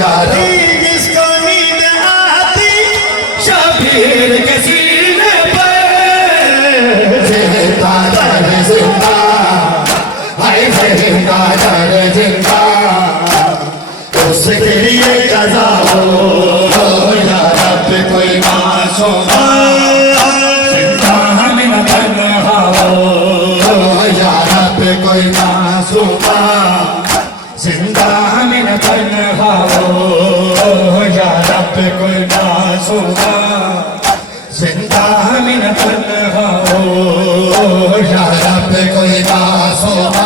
यार जिसको नींद आती शबीर के सीने पर जिंदा दर जिंदा हाय जिंदा दर जिंदा उसके लिए कज़ा हो या रब कोई मासूम जिंदा हमें न तन्हा हो या रब कोई मासूम जिंदा हमें न तन्हा हो या रब कोई मासूम जिंदा हमें न तन्हा हो या रब कोई मासूम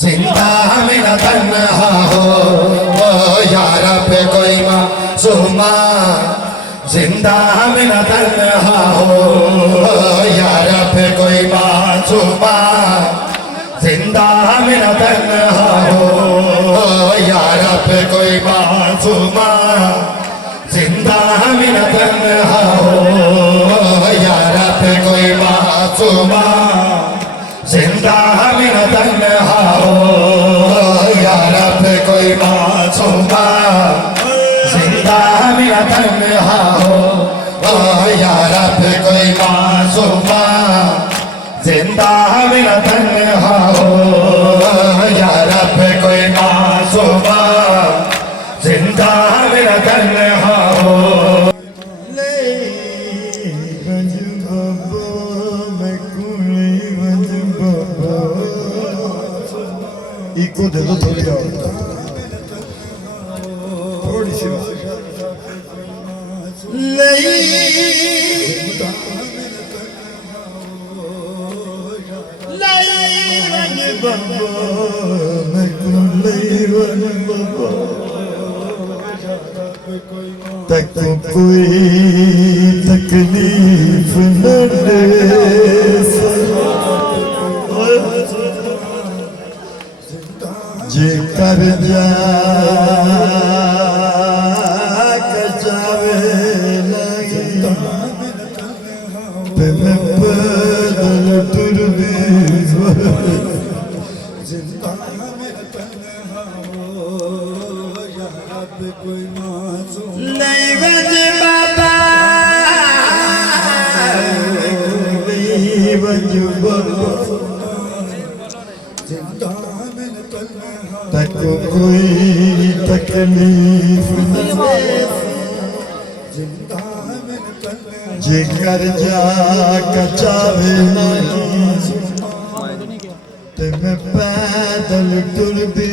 जिंदा हमें न तन्हा हो या रब कोई मासूम जिंदा हमें न तन्हा हो या रब कोई मासूम जिंदा हमें न तन्हा हो या रब कोई मासूम जिंदा हमें न तन्हा हो या रब कोई मासूम जिंदा हमें न तन्हा हो या रब कोई मासूम जिंदा हमें न तन्हा हो या रब कोई मासूम जिंदा हमें न तन्हा हो या रब कोई मासूम जिंदा हमें न तन्हा हो इको दे दो थोड़ी और थोड़ी सी तक कोई तकलीफ न दे जे कर जा कचावे लगी ते मैं पैदल टुर दी जिंदा मेरा तन्हा हो या रब कोई मासूम नहीं बज बाबा नहीं बज बाबा जिंदा मेरा तन्हा तक कोई तकलीफ न जिंदा मेरा तन्हा जिगर जा कचावे ते मैं पैदल टुर दी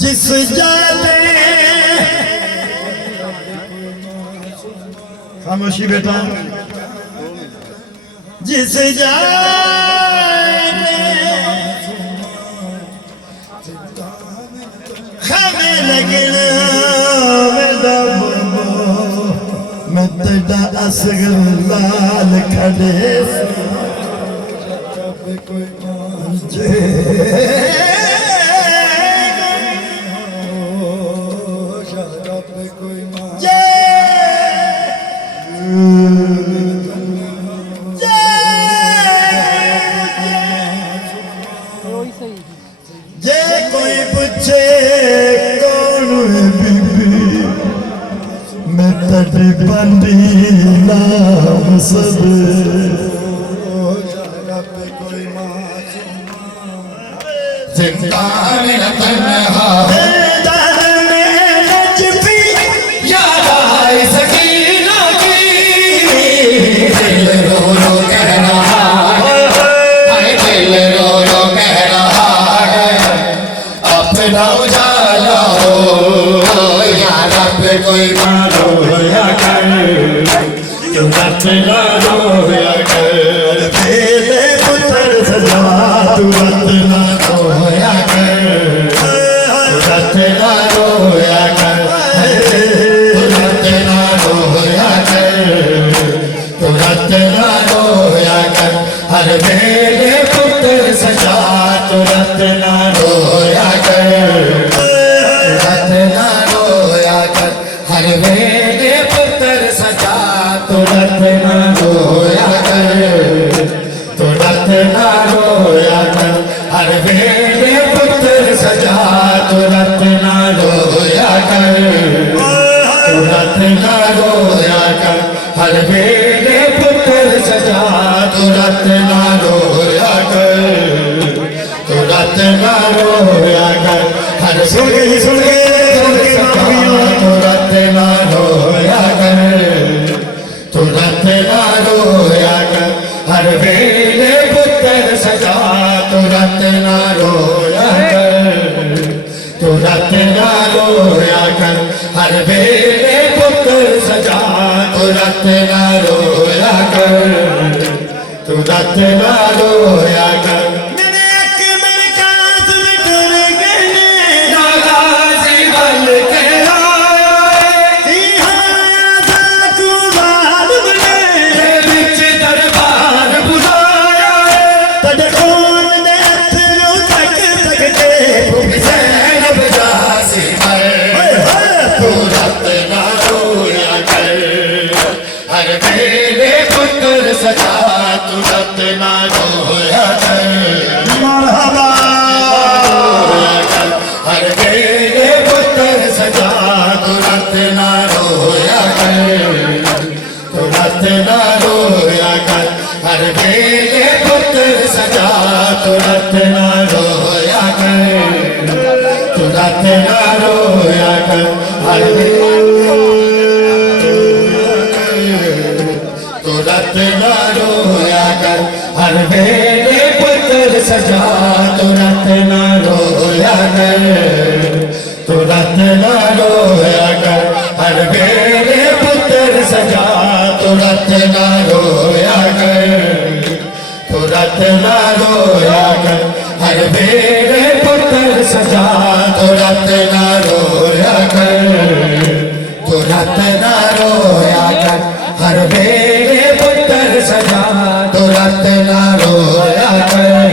जिस जाते खामोशी बेटा जिस जाते हमें लगना मैं तेरा असगर लाल खड़े जे कोई पूछे कौन है बीबी मैं तेरी बंदी नाम सब जिंदा हमें न तन्हा हो याद आए सकीना की दिल रो रो कह रहा है हाय दिल रो रो कह रहा है अपना उजाला हो या रब कोई मारो या कर तू अपना रोया कर मेरे पुत्र सजा तू रत्ना रोया कर रत्ना रोया कर रत्ना रोया कर रत्ना रोया कर हर मेरे पुत्र सजा तो रत्ना रोया कर रत्ना रोया कर हर मेरे पुत्र सजा तो रत्ना रोया कर तो रत्ना रोया कर हर वेले पुत्र सजा तू रत ना रोया कर, तू रत ना रोया कर, हर वेले पुत्र सजा तू रत ना रोया कर, तू रत ना रोया कर, हर सुन के तू रत ना रोया कर, तू रत ना रोया कर, हर वेले पुत्र सजा तू रत ना रोया कर, तू रत ना रोया कर, हर वेले पुत्र सजा तू रत ना रोया कर, तू रत ना रोया कर। मेरे अकबर का सुर कर गए नागाजी बन के आए, सिंहाया था कुमार बने बिच दरबार बुलाया, तड़कोन दे अथरू तक तक के हुसैन जासी मर, तू रत ना रोया कर, हर वेले पुत्र सजा तू रत ना रोया कर, मरहबा हर वेले पुत्र सजा तू रत ना रोया कर, तू रत ना रोया कर, हर वेले पुत्र सजा तू रत ना रोया कर, तू रत ना रोया कर, हर तू रत ना रोया कर, हर वेले पुत्र सजा तू रत ना रोया कर, तू रत ना रोया कर, हर वेले पुत्र सजा तू रत ना रोया कर, तू रत ना रोया कर, हर वेले पुत्र सजा तू रत ना रोया कर, तू रत ना रोया कर, हर वेले पुत्र सजा तू रत ना रोया कर,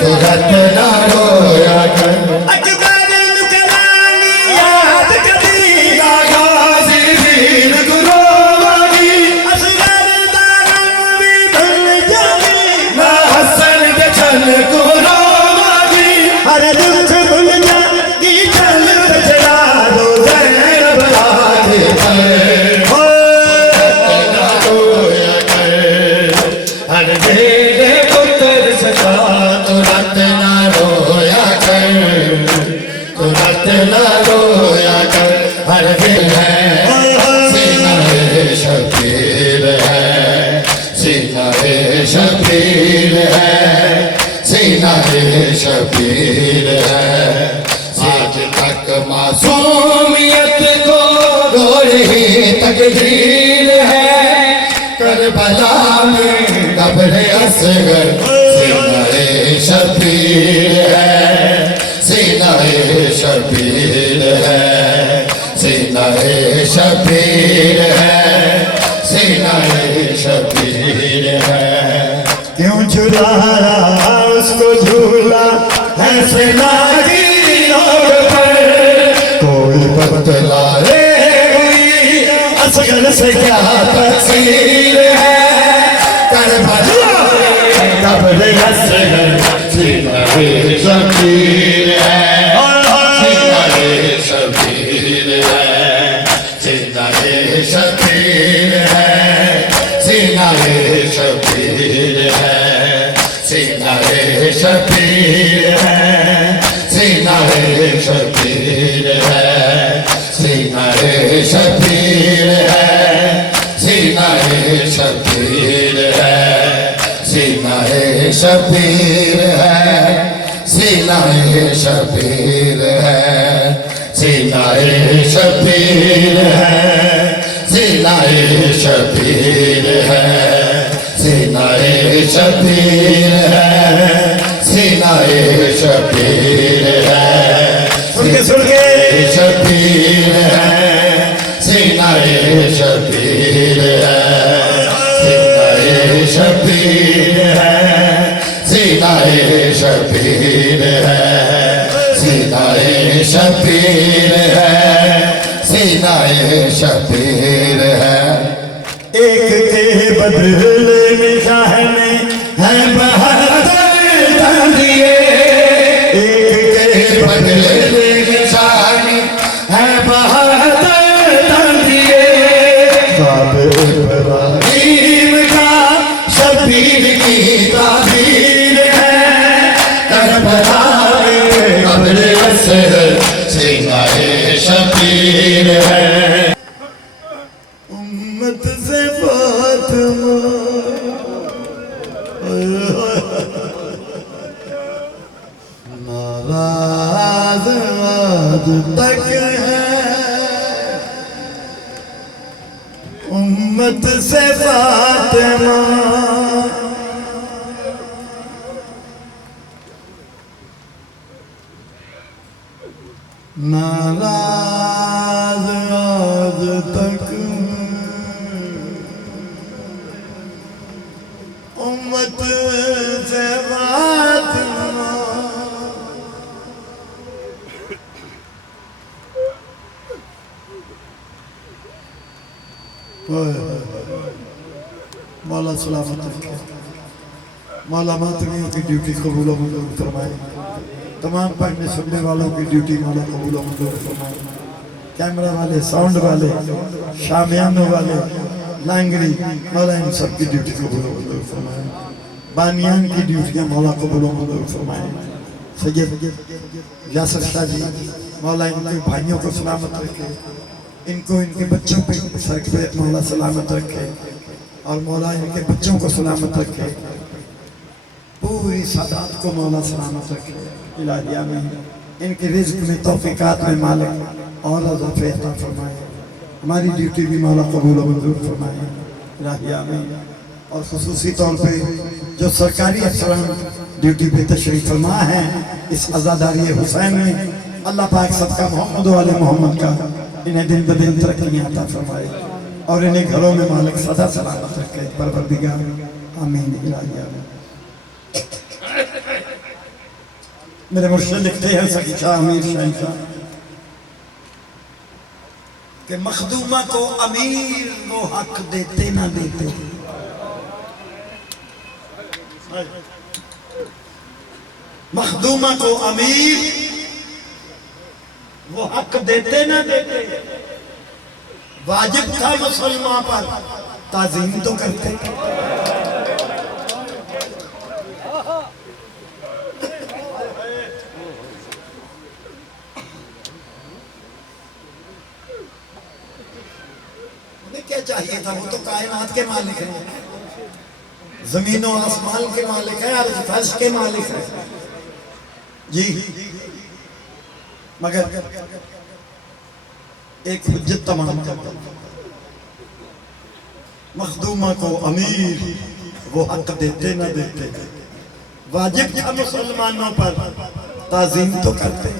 तू रत ना रोया कर। अकबर नुकरानी याद कभी गाजी वीर गुरोवानी, असगर दारम भी भूल जानी ना हसन के छल गुरोवानी, हर दुख भूल जानी चल बचड़ा दो ज़ैनब आगे पर हो ना रोया कर, हर वेले पुत्र सजा तू रत ना रोया कर, तू रत ना रोया कर, हर वेले सीना है शबीर है, सीना है शबीर है, सीना है शबीर है, आज तक मासूमियत को रो रही तकदीर है, करबला में कब्र असगर सीना है शबीर है, सीना है शबीर है, सीना है शबीर है, सीना है शबीर है। क्यों झुलाया उसको झूला है सेना की ओर पर कोई बतला रे असगर से क्या तस्वीर है, करबला कब्र असगर सीना है शबीर है, सीना है शबीर है, सीना है शबीर है, सीना है शबीर है, सीना है शबीर है, सीना है शबीर है, सीना है शबीर है, सीना है शबीर है, सीना है शबीर है, सीना है शबीर है, सीना है शबीर है, सीना है शबीर है, सीना है शबीर है, सीना है शबीर है, सुन के शबीर है, सीना है शबीर है, सीना है शबीर है, सीना है शबीर है, सीना है शबीर है, सीना है शबीर है। एक के बदले में चाहने है बहादुर दिए बदले निशानी है बहादुर तंदिए इब्राहीम का शबीर की ताबीर है करबला में कब्र असर सिंगाए शबीर है उम्मत से फातिमा नाराज आज तक है उम्मत से फातिमा नाराज आज तक उम्मत से फातिमा मौला सलामत रखे मौला मातमियों की ड्यूटी कबूल और मंजूर फरमाए तमाम पढ़ने सुनने वालों की ड्यूटी मौला कबूल और मंजूर फरमाए कैमरा वाले साउंड वाले शामियानों वाले लांगरी मौला इन सब की ड्यूटी कबूल और मंजूर फरमाए बानियान की ड्यूटियां मौला कबूल और मंजूर फरमाए सैयद यासर शाह जी मौला इनके भाइयों को सलामत रखे इनको इनके बच्चों पे सर पे मौला सलामत रखे और मौला इनके बच्चों को सलामत रखे पूरी सादात को मौला सलामत रखे इलाहिया में इनके रिज्क में तौफीकात में मालिक और अज़ाफ़े अता फरमाए हमारी ड्यूटी भी मौला कबूल और मंजूर फरमाए इलाहिया में और खुसूसी तौर पे जो सरकारी अफसरान ड्यूटी पे तशरीफ फरमा है इस अज़ादारी हुसैन में अल्लाह पाक सबका मोहम्मद वाले मोहम्मद का इन्हें दिन ब दिन तरक्कियां अता फरमाए और इन्हें घरों में मालिक सदा सलामत रखे परवरदिगार आमीन इलाहिया में मेरे मुर्शिद लिखते हैं सकी शाह अमीर शहंशाह कि मखदूमा को अमीर वो हक देते ना देते मखदूमा को अमीर वो हक देते ना देते वाजिब था मुसलमान पर ताजीम तो करते उन्हें क्या चाहिए था वो तो कायनात के मालिक हैं जमीन और आसमान के मालिक है अर्ज़ फर्श के मालिक है जी मगर एक हुज्जत तमाम मखदूमा को अमीर वो हक देते ना देते वाजिब था मुसलमानों पर ताजीम तो करते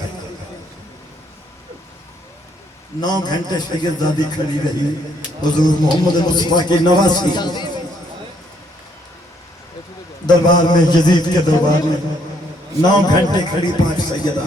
9 घंटे शहीदादी खड़ी रही हुजूर मोहम्मद मुस्तफा की नवासी दरबार में यजीद के दरबार में 9 घंटे खड़ी पाक सैयदा